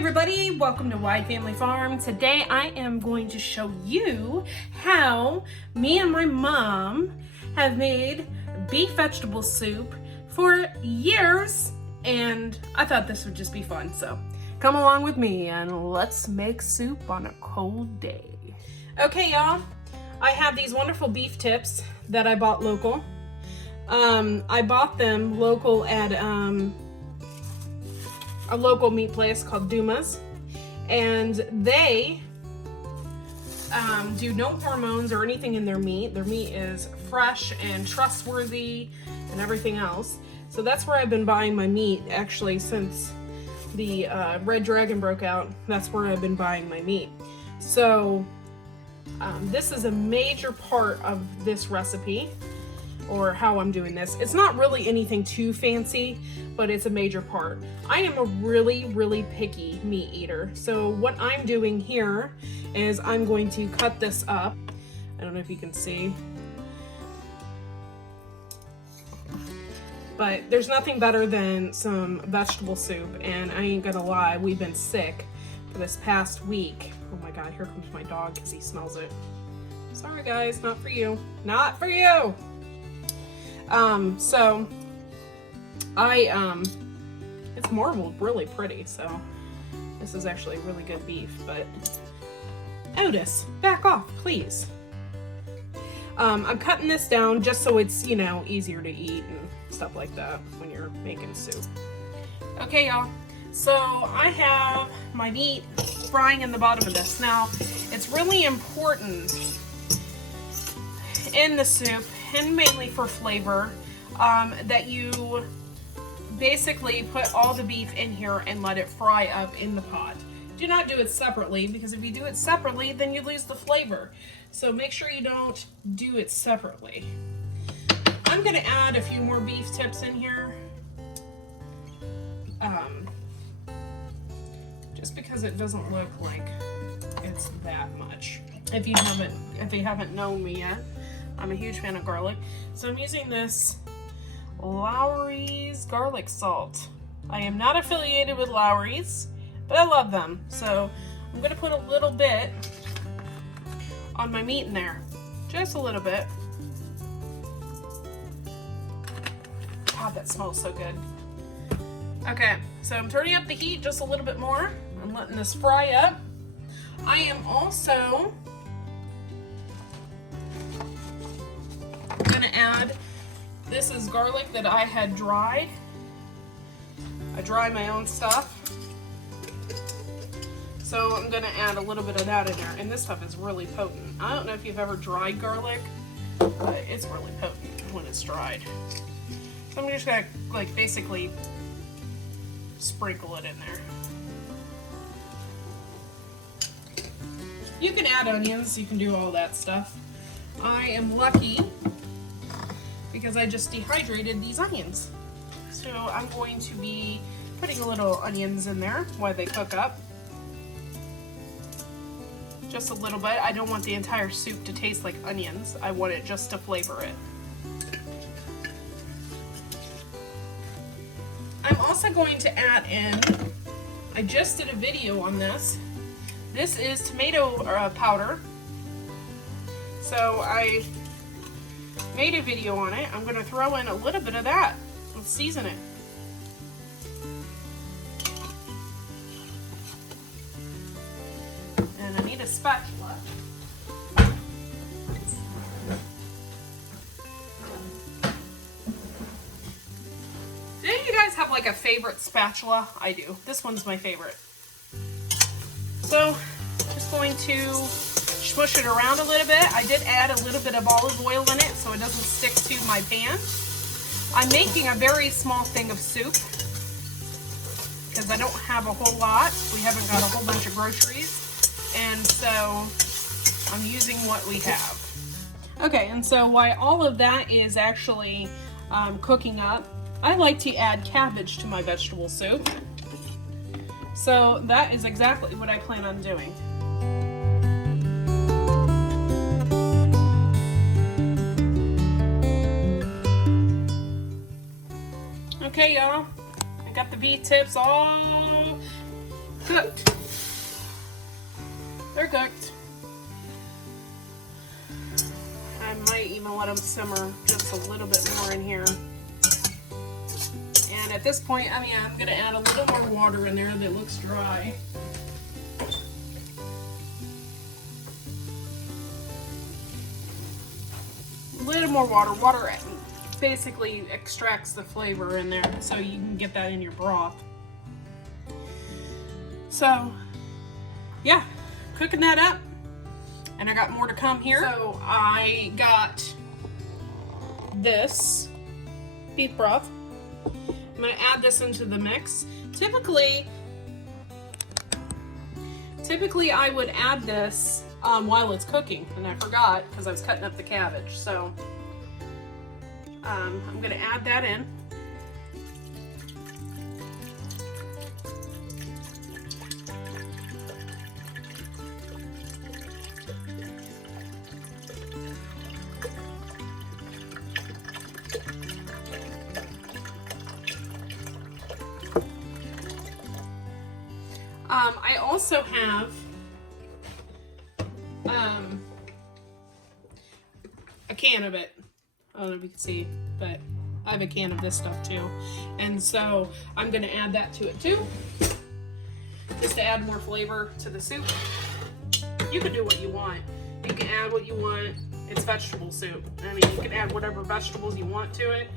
everybody, welcome to Wide Family Farm. Today I am going to show you how me and my mom have made beef vegetable soup for years, and I thought this would just be fun. So come along with me and let's make soup on a cold day. Okay y'all, I have these wonderful beef tips that I bought local. I bought them local at a local meat place called Dumas, and they do no hormones or anything in their meat. Their meat is fresh and trustworthy and everything else. So that's where I've been buying my meat actually since the Red Dragon broke out. That's where I've been buying my meat. So this is a major part of this recipe, or how I'm doing this. It's not really anything too fancy, but it's a major part. I am a really picky meat eater. So what I'm doing here is I'm going to cut this up. I don't know if you can see, but there's nothing better than some vegetable soup, and I ain't gonna lie, we've been sick for this past week. Oh my God, here comes my dog because he smells it. Sorry guys, not for you. Not for you! So it's marbled really pretty, so this is actually really good beef, but Otis, back off, please. I'm cutting this down just so it's, you know, easier to eat and stuff like that when you're making soup. Okay, y'all, so I have my meat frying in the bottom of this. Now, it's really important in the soup, and mainly for flavor, that you basically put all the beef in here and let it fry up in the pot. Do not do it separately, because if you do it separately, then you lose the flavor. So make sure you don't do it separately. I'm gonna add a few more beef tips in here. Just because it doesn't look like it's that much. If you haven't known me yet, I'm a huge fan of garlic. So I'm using this Lawry's garlic salt. I am not affiliated with Lawry's, but I love them. So I'm gonna put a little bit on my meat in there. Just a little bit. God, that smells so good. Okay, so I'm turning up the heat just a little bit more. I'm letting this fry up. I am also gonna add, this is garlic that I had dried. I dry my own stuff. So I'm gonna add a little bit of that in there, and this stuff is really potent. I don't know if you've ever dried garlic, but it's really potent when it's dried. So I'm just gonna like basically sprinkle it in there. You can add onions, you can do all that stuff. I am lucky because I just dehydrated these onions. So I'm going to be putting a little onions in there while they cook up. Just a little bit. I don't want the entire soup to taste like onions. I want it just to flavor it. I'm also going to add in, I just did a video on this. This is tomato powder. So I made a video on it. I'm going to throw in a little bit of that. Let's season it. And I need a spatula. Do any of you guys have like a favorite spatula? I do. This one's my favorite. So just going to smush it around a little bit. I did add a little bit of olive oil in it so it doesn't stick to my pan. I'm making a very small thing of soup because I don't have a whole lot. We haven't got a whole bunch of groceries, and so I'm using what we have. Okay, and so while all of that is actually cooking up, I like to add cabbage to my vegetable soup. So that is exactly what I plan on doing. Okay, y'all, I got the beef tips all cooked. They're cooked. I might even let them simmer just a little bit more in here. And at this point, I'm going to add a little more water in there that looks dry. A little more water. Water basically extracts the flavor in there, so you can get that in your broth. So, yeah, cooking that up. And I got more to come here. So I got this beef broth. I'm gonna add this into the mix. Typically I would add this while it's cooking, and I forgot because I was cutting up the cabbage. So I'm gonna add that in. I also have a can of it. I don't know if you can see, but I have a can of this stuff too. And so I'm going to add that to it too, just to add more flavor to the soup. You can do what you want. You can add what you want. It's vegetable soup. I mean, you can add whatever vegetables you want to it.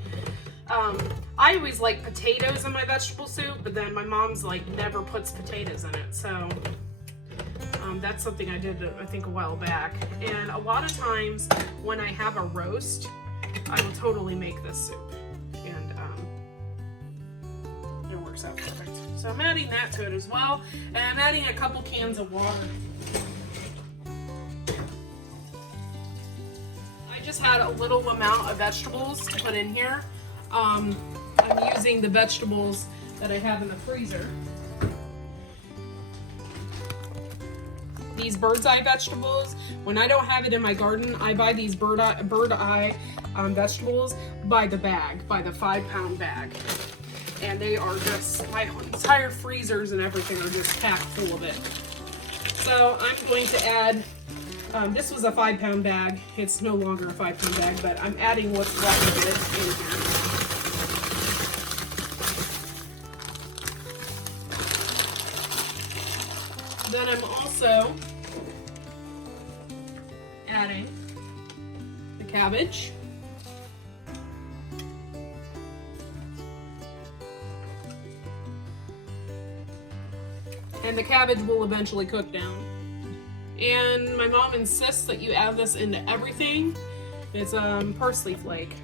I always like potatoes in my vegetable soup, but then my mom's like never puts potatoes in it. So that's something I did, I think, a while back. And a lot of times when I have a roast, I will totally make this soup. And it works out perfect. So I'm adding that to it as well. And I'm adding a couple cans of water. I just had a little amount of vegetables to put in here. I'm using the vegetables that I have in the freezer. These bird's eye vegetables, when I don't have it in my garden, I buy these bird eye vegetables by the bag, by the 5-pound bag. And they are just, my entire freezers and everything are just packed full of it. So I'm going to add, this was a 5-pound bag. It's no longer a 5-pound bag, but I'm adding what's left of it in here. Then I'm also adding the cabbage. And the cabbage will eventually cook down. And my mom insists that you add this into everything. It's parsley flake.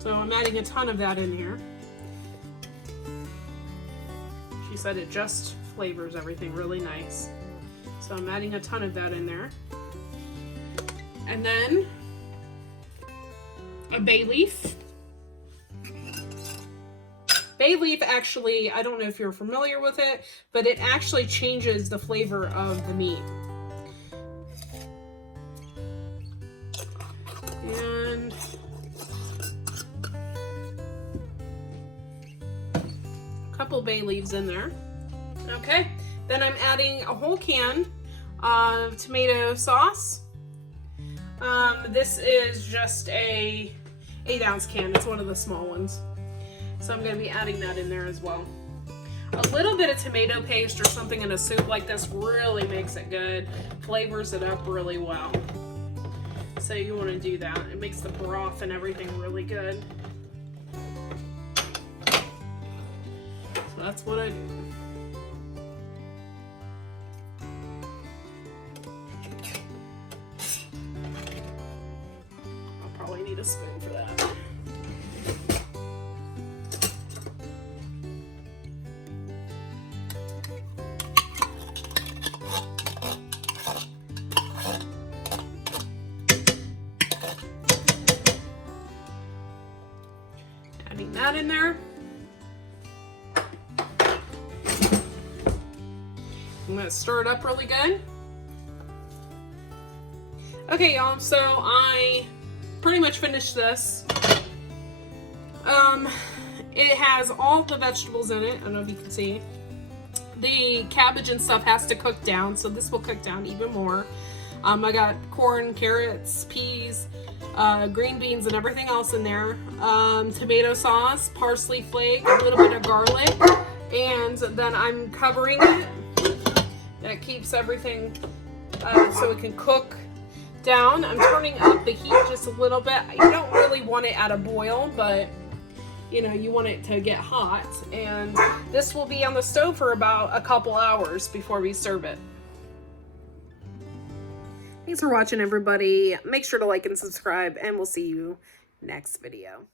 So I'm adding a ton of that in here. She said it just flavors everything really nice. So I'm adding a ton of that in there. And then a bay leaf. Bay leaf actually, I don't know if you're familiar with it, but it actually changes the flavor of the meat. And a couple bay leaves in there. Okay, then I'm adding a whole can of tomato sauce. This is just a 8-ounce can. It's one of the small ones. So I'm going to be adding that in there as well. A little bit of tomato paste or something in a soup like this really makes it good. Flavors it up really well. So you want to do that. It makes the broth and everything really good. So that's what I do. I'll probably need a spoon for that. Adding that in there. I'm going to stir it up really good. Okay, y'all, so I pretty much finished this. It has all the vegetables in it. I don't know if you can see. the cabbage and stuff has to cook down, so this will cook down even more. I got corn, carrots, peas, green beans, and everything else in there. Tomato sauce, parsley flake, a little bit of garlic, and then I'm covering it. That keeps everything so it can cook down. I'm turning up the heat just a little bit. You don't really want it at a boil, but you know, you want it to get hot. And this will be on the stove for about a couple hours before we serve it. Thanks for watching, everybody. Make sure to like and subscribe, and we'll see you next video.